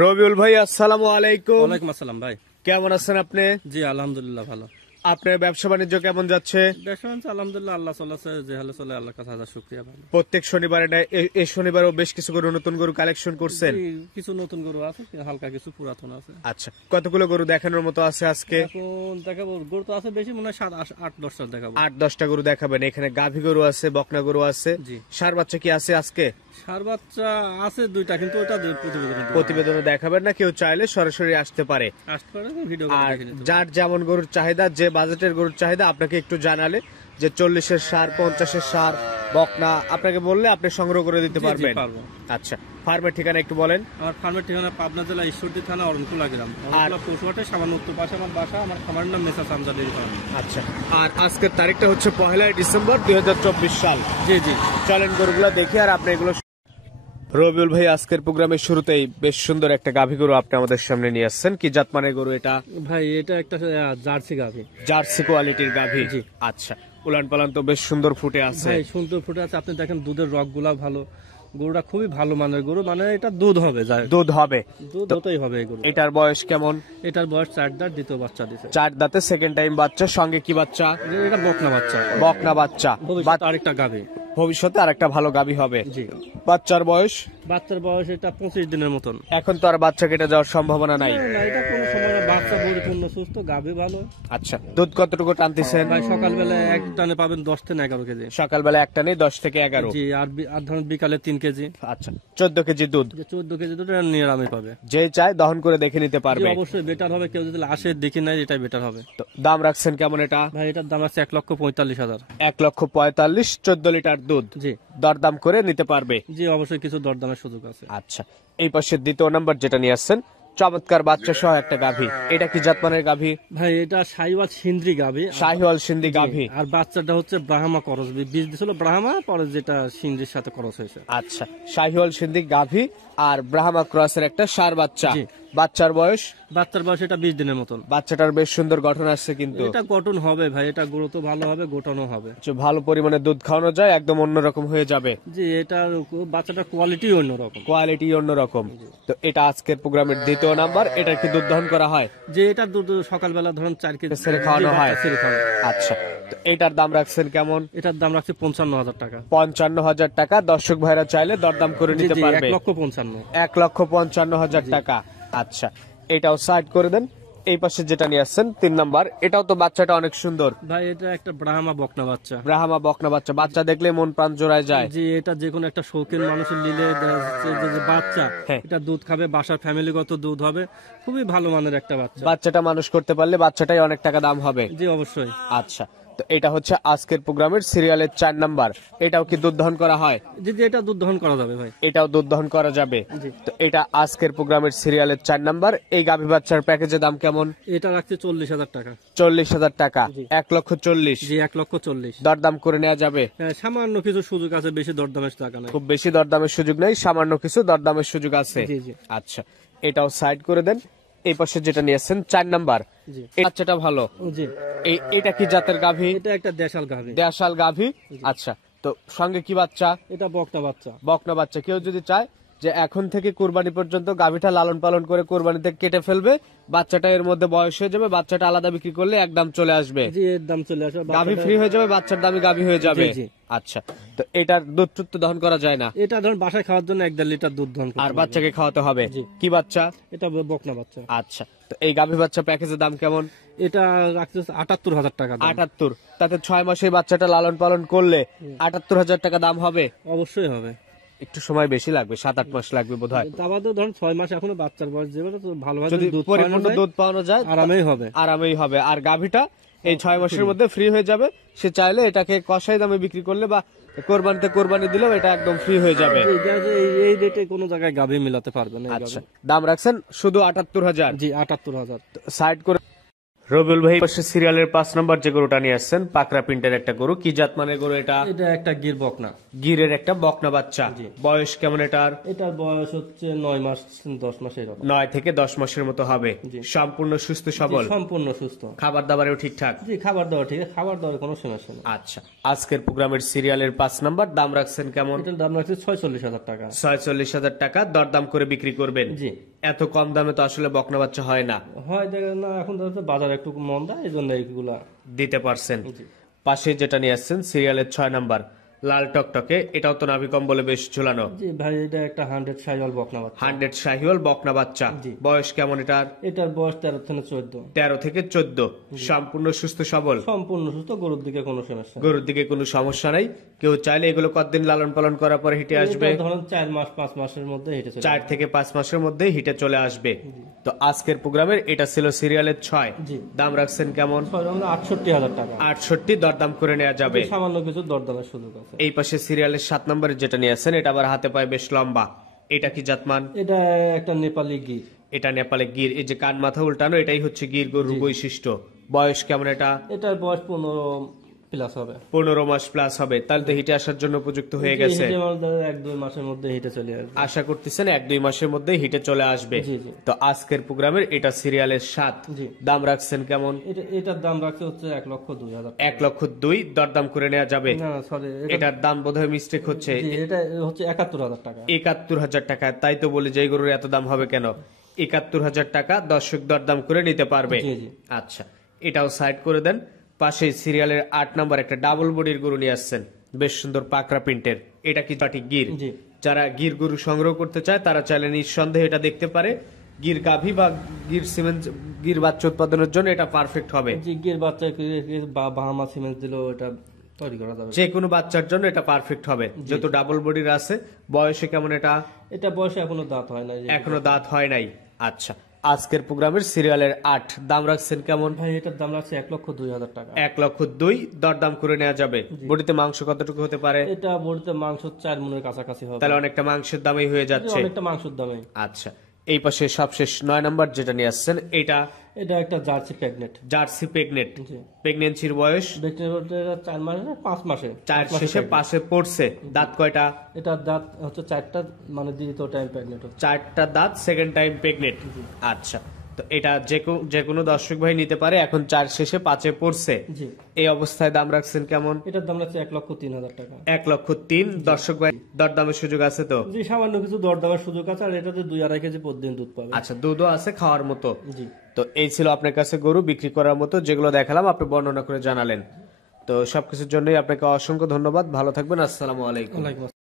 রবিউল ভাই, আসসালামু আলাইকুম। ওয়ালাইকুম আসসালাম ভাই, কেমন আছেন আপনি? জি আলহামদুলিল্লাহ ভালো। আপনার ব্যবসা বাণিজ্য কেমন যাচ্ছে? ব্যবসা বাণিজ্য আলহামদুলিল্লাহ আল্লাহ চলেছে, যে হালে চলে আল্লাহর কাছে হাজার শুকরিয়া ভালো। প্রত্যেক শনিবারে না এই শনিবারও বেশ কিছু গরু, নতুন গরু কালেকশন করছেন? জি, কিছু নতুন গরু আছে, হালকা কিছু পুরাতন আছে। আচ্ছা, কতগুলো গরু দেখানোর মতো আছে আজকে? এখন দেখাবো, গরু তো আছে বেশি, মনে হয় 7, 8, 10টা দেখাবো। 8-10টা গরু দেখাবেন। এখানে গাভী গরু আছে, বকনা গরু আছে, জি। ষাঁড় বাচ্চা কি আছে আজকে? ষাঁড় বাচ্চা আছে 2টা, কিন্তু ওটা প্রতিবেদনে দেখাবেন না, কেউ চাইলে সরাসরি আসতে পারে। আসতে পারে, ভিডিও আর যার যেমন গরুর চাহিদা, যে বাজেটের গরুর চাহিদা আপনাকে একটু জানালে, যে 40-এর ষাঁড়, 50-এর ষাঁড়, বকনা আপনাকে বললে আপনি সংগ্রহ করে দিতে পারবেন। আচ্ছা, ফার্মের ঠিকানা একটু বলেন। আমার ফার্মের ঠিকানা পাবনা জেলা ঈশ্বরদী থানা অরণকুলা গ্রাম, পশুহাটে সামান্য উত্তর পাশে আমার বাসা। আমার খামারের নাম মেসার্স হামজা ডেইরি ফার্ম। আচ্ছা, আর আজকের তারিখটা হচ্ছে 1 ডিসেম্বর 2024 সাল। জি জি, চলেন গরুগুলো দেখি আর আপনি এগুলো। রবিউল ভাই, আজকের প্রোগ্রামের শুরুতেই বেশ সুন্দর একটা গাভী গরু আপনি আমাদের সামনে নিয়ে আসছেন। কি জাতমানের গরু এটা? ভাই এটা একটা জার্সি গাভী, জার্সি কোয়ালিটির গাভী। জি। আচ্ছা, উলান পালান তো বেশ সুন্দর ফুটে আছে। ভাই সুন্দর ফুটে আছে, আপনি দেখেন দুধের রগ গুলা ভালো। গরুটা খুবই ভালো মানের গরু, মানে এটা দুধ হবে, দুধ হবে, দুধ হতেই হবে এই গরু। এটার বয়স কেমন? এটার বয়স 4 দাঁত, দ্বিতীয় বাচ্চা দিছে। 4 দাঁতে, সেকেন্ড টাইম বাচ্চা। সঙ্গে কি বাচ্চা? এটা বকনা বাচ্চা। বকনা বাচ্চা। ভবিষ্যতে আরেকটা গাভী, ভবিষ্যতে আরেকটা ভালো গাভী হবে। জি। বাচ্চার বয়স? বাচ্চার বয়স এটা 25 দিনের মতন। এখন তো আর বাচ্চা কেটে যাওয়ার সম্ভাবনা নাই। না, এটা কোনো সময় না, বাচ্চা পরিপূর্ণ সুস্থ, গাভী ভালো। আচ্ছা, দুধ কতটুকু টানতেছেন? ভাই সকালবেলা এক টানে পাবেন 10 থেকে 11 কেজি। সকালবেলা একটা নেই, 10 থেকে 11। জি, আর ধরুন বিকালে 3 কেজি। আচ্ছা, 14 কেজি দুধ। যে 14 কেজি দুধ নিরাময় পাবে, যে চায় দহন করে দেখে নিতে জি, পারবে। অবশ্যই বেটার হবে। কেউ যদি আসে দেখি নাই, এটাই বেটার হবে। তো দাম রাখছেন কেমন এটা? ভাই এটার দাম আছে 1,45,000। 1,45,000, 14 লিটার দুধ। জি দরদাম করে নিতে পারবে। জি, অবশ্যই কিছু দরদামের সুযোগ আছে। আচ্ছা, এই পাশে দ্বিতীয় নাম্বার যেটা নিয়ে আসছেন, চমৎকার বাচ্চা সহ একটা গাভী। এটা কি জাতমানের গাভী? ভাই এটা শাহিওয়াল সিন্ধি গাভী। শাহিওয়াল সিন্ধি গাভী। আর বাচ্চাটা হচ্ছে ব্রাহ্মা করস, বীজ দিছিল ব্রাহ্মা, পরে যেটা সিন্ধির সাথে করস হয়েছে। আচ্ছা, শাহিওয়াল সিন্ধি গাভী আর ব্রাহ্মা ক্রসের একটা ষাঁড় বাচ্চা। জি। বাচ্চার বয়স? বাচ্চার বয়স এটা 20 দিনের মতন। বাচ্চাটার বেশ সুন্দর গঠন আসছে, কিন্তু এটা গঠন হবে ভাই, এটা গ্রোথ ভালো হবে, গঠনও হবে। ভালো পরিমাণে দুধ খাওয়ানো যায়, একদম অন্যরকম হয়ে যাবে। জি, এটার বাচ্চাটার কোয়ালিটি অন্যরকম। কোয়ালিটি অন্যরকম। তো এটা আজকের প্রোগ্রামের দ্বিতীয় নাম্বার। এটা কি দুধ দহন করা হয়? যে এটা দুধ সকালবেলা ধরুন 4 কেজি ছেড়ে খাওয়ানো হয়। আচ্ছা, তো এটার দাম রাখছেন কেমন? এটার দাম রাখছে 55,000 টাকা। 55,000 টাকা। দর্শক ভাইরা চাইলে দরদাম করে নিতে পারবে। 1,55,000। 1,55,000 টাকা। আচ্ছা, এটাও সাইড করে দেন। এই পাশে যেটা নিয়ে আসছেন 3 নাম্বার, এটাও তো বাচ্চাটা অনেক সুন্দর। ভাই এটা একটা ব্রাহ্মা বকনা বাচ্চা। ব্রাহ্মা বকনা বাচ্চা। বাচ্চা দেখলে মন প্রাণ জোড়ায় যায়। জি, এটা যে কোনো একটা শৌখিন মানুষের নিলে যে বাচ্চা, হ্যাঁ। এটা দুধ খাবে, বাসার ফ্যামিলিগত দুধ হবে, খুবই ভালো মানের একটা বাচ্চা। বাচ্চাটা মানুষ করতে পারলে বাচ্চাটাই অনেক টাকা দাম হবে। জি অবশ্যই। আচ্ছা, তো এটা হচ্ছে আজকের প্রোগ্রামের সিরিয়ালের 4 নাম্বার। এটাও কি দুধ দহন করা হয়? জি, এটা দুধ দহন করা যাবে ভাই। এটাও দুধ দহন করা যাবে। জি। তো এটা আজকের প্রোগ্রামের সিরিয়ালের 4 নাম্বার। এই গাভী বাচ্চার প্যাকেজের দাম কেমন? এটা রাখছে 40,000 টাকা। 40,000 টাকা। জি। 1,40,000। জি, 1,40,000। দরদাম করে নেওয়া যাবে। হ্যাঁ, সামান্য কিছু সুযোগ আছে, বেশি দরদামের টাকা নাই। খুব বেশি দরদামের সুযোগ নেই, সামান্য কিছু দরদামের সুযোগ আছে। জি জি। আচ্ছা, এটাও সাইড করে দেন। এই পাশে যেটা নিয়েছেন 4 নাম্বার, জি। এই বাচ্চাটা ভালো। জি, এটা কি জাতের গাভী? এটা একটা দেশাল গাভী। দেশাল গাভী। আচ্ছা, তো সঙ্গে কি বাচ্চা? এটা বকনা বাচ্চা। বকনা বাচ্চা। কেউ যদি চায় যে এখন থেকে কুরবানি পর্যন্ত গাভীটা লালন পালন করে কুরবানিতে কেটে ফেলবে, বাচ্চাটা এর মধ্যে বয়স হয়ে যাবে, বাচ্চাটা আলাদা বিক্রি করলে একদম চলে আসবে। জি, এর দাম চলে আসবে, গাভী ফ্রি হয়ে যাবে, বাচ্চার দামই গাভী হয়ে যাবে। জি, জি। আচ্ছা, তো এটার দুধ টুধ তো দহন করা যায় না? এটা ধরুন বাসায় খাওয়ার জন্য 1.5 লিটার দুধ দহন করতে আর পারবে। বাচ্চাকে খাওয়াতে হবে। জি। কি বাচ্চা? এটা বকনা বাচ্চা। আচ্ছা, তো এই গাভী বাচ্চা প্যাকেজের দাম কেমন? এটা রাখছে 78,000 টাকা দাম। 78। তাতে 6 মাসে বাচ্চাটা লালন পালন করলে 78,000 টাকা দাম হবে। অবশ্যই হবে। একটু সময় বেশি লাগবে, 7-8 মাস লাগবে বোধহয়। তা বাদেও ধরুন 6 মাস এখনো বাচ্চার বয়স, যেভাবে তো ভালোভাবে যদি দুধ পরিপূর্ণ দুধ পাওয়ানো যায় আরামেই হবে। আরামেই হবে। আর গাভীটা এই 6 মাসের মধ্যে ফ্রি হয়ে যাবে। সে চাইলে এটাকে কষাই দামে বিক্রি করলে বা কোরবানি দিলেও এটা একদম ফ্রি হয়ে যাবে। এই রেটে কোনো জায়গায় গাভী মিলাতে পারবে না। আচ্ছা, দাম রাখছেন শুধু 78,000। জি, 78,000। সাইড করে রবিউল ভাই, পাশে সিরিয়ালের 5 নম্বর যে গরুটা নিয়ে আসছেন, পাকড়া প্রিন্টের একটা গরু। কি জাত মানের গরু এটা? এটা একটা গির বকনা। গিরের একটা বকনা বাচ্চা। বয়স কেমন এটার? এটার বয়স হচ্ছে 9 মাস 10 মাস এরকম। 9 থেকে 10 মাসের মতো হবে। সম্পূর্ণ সুস্থ সবল? সম্পূর্ণ সুস্থ। খাবার দাবারেও ঠিকঠাক? জি, খাবার দাবার ঠিক আছে, খাবার দাবার কোনো সমস্যা নেই। আচ্ছা, আজকের প্রোগ্রামের সিরিয়ালের 5 নাম্বার, দাম রাখছেন কেমন? এটার দাম রাখছে 46,000 টাকা। 46,000 টাকা। দরদাম করে বিক্রি করবেন? জি। এত কম দামে তো আসলে বকনা বাচ্চা হয় না, হয় দেখেন না, এখন তো বাজার একটু মন্দা, এই জন্য এইগুলা দিতে পারছেন। জি। পাশে যেটা নিয়ে আসছেন সিরিয়ালের 6 নাম্বার লাল টকটকে, এটাও তো নাভি কম্বলে বেশ ঝুলানো। জি ভাই, এটা একটা 100 শাহিওয়াল বকনা বাচ্চা। 100 শাহিওয়াল বকনা বাচ্চা। জি। বয়স কেমন এটার? এটার বয়স 13 থেকে 14। 13 থেকে 14। সম্পূর্ণ সুস্থ সবল, সম্পূর্ণ সুস্থ, গরুর দিকে কোনো সমস্যা নেই। গরুর দিকে কোনো সমস্যা নাই। কেউ চাইলে এগুলো কতদিন লালন পালন করার পরে হিটে আসবে? এটা ধরেন 4 মাস 5 মাসের মধ্যে হেঁটে চলে 4 থেকে 5 মাসের মধ্যে হিটে চলে আসবে। তো আজকের প্রোগ্রামের এটা ছিল সিরিয়ালের 6। জি। দাম রাখছেন কেমন? 68,000 টাকা। 68 দরদাম করে নেওয়া যাবে। সামান্য কিছু দরদামের সুযোগ আছে। এই পাশে সিরিয়ালের 7 নম্বরে যেটা নিয়ে আসছেন, এটা আবার হাতে পায়ে বেশ লম্বা। এটা কি জাতমান? এটা একটা নেপালি গির। এটা নেপালে গির। এই যে কান মাথা উল্টানো, এটাই হচ্ছে গির গরুর বৈশিষ্ট্য। বয়স কেমন এটা? এটার বয়স 15 প্লাস হবে। 15 মাস প্লাস হবে, তাহলে তো হিটে আসার জন্য উপযুক্ত হয়ে গেছে। 1-2 মাসের মধ্যে হেঁটে চলে আসবে। আশা করতেছেন 1-2 মাসের মধ্যে হিটে চলে আসবে। জি জি। তো আজকের প্রোগ্রামের এটা সিরিয়ালের 7। জি। দাম রাখছেন কেমন? এটার দাম রাখছে হচ্ছে 1,02,000। 1,02,000 দরদাম করে নেওয়া যাবে। না সরি, এটার দাম বোধহয় মিস্টেক হচ্ছে। এটা হচ্ছে 71,000 টাকা। 71,000 টাকা। তাই তো বলি যে এই গরুর এত দাম হবে কেন। 71,000 টাকা দর্শক দরদাম করে নিতে পারবে। জি জি। আচ্ছা, এটাও সাইড করে দেন। পাশে সিরিয়ালের 8 নাম্বার একটা ডাবল বডির গরু নিয়ে আসছেন, বেশ সুন্দর পাকড়া প্রিন্টের। এটা কি পাটি গির? জি। যারা গির গরু সংগ্রহ করতে চায় তারা চাইলে নিঃসন্দেহে এটা দেখতে পারে। গির গাভী বা গির সিমেন্ট, গির বাচ্চা উৎপাদনের জন্য এটা পারফেক্ট হবে। জি, গির বাচ্চা বা বাহামা সিমেন্ট দিলেও এটা তৈরি করা যাবে। যে কোনো বাচ্চার জন্য এটা পারফেক্ট হবে, যেহেতু ডাবল বডির আছে। বয়সে কেমন এটা? এটা বয়সে এখনো দাঁত হয় না। এখনো দাঁত হয় নাই। আচ্ছা, আজকের প্রোগ্রামের সিরিয়ালের 8। দাম রাখছেন কেমন? ভাই এটার দাম রাখছে 1,02,000 টাকা। 1,02,000 দরদাম করে নেওয়া যাবে। বডিতে মাংস কতটুকু হতে পারে? এটা বলতে মাংস 4 মনের কাছাকাছি হবে। তাহলে অনেকটা মাংসের দামই হয়ে যাচ্ছে। অনেকটা মাংসের দামে। আচ্ছা, এই পাশে সবশেষ 9 নাম্বার যেটা নিয়ে আসছেন, এটা এটা একটা জার্সি প্রেগনেন্ট। Jersey pregnant. জি। প্রেগনেন্সির বয়স? ব্যক্তির 4 মাসে 5 মাসে। 4 শেষে 5-এ পড়ছে। দাঁত কয়টা? এটা দাঁত হচ্ছে 4টা, মানে দ্বিতীয় টাইম প্রেগনেন্ট হচ্ছে। 4টা দাঁত, সেকেন্ড টাইম প্রেগনেন্ট। আচ্ছা, তো এটা যে কোনো দর্শক ভাই নিতে পারে। এখন 4 শেষে 5-এ পড়ছে। জি। এই অবস্থায় দাম রাখছেন কেমন? এটার দাম রাখছে 1,03,000 টাকা। 1,03,000 দর্শক ভাই দরদামের সুযোগ আছে তো? জি, সামান্য কিছু দরদামের সুযোগ আছে, আর এটাতে 2-2.5 কেজি প্রতিদিন দুধ পাবে। আচ্ছা, দুধও আছে খাওয়ার মতো। জি। তো এই ছিল আপনার কাছে গরু বিক্রি করার মতো, যেগুলো দেখালাম আপনি বর্ণনা করে জানালেন। তো সবকিছুর জন্যই আপনাকে অসংখ্য ধন্যবাদ। ভালো থাকবেন। আসসালামু আলাইকুম। ওয়ালাইকুম আসসালাম।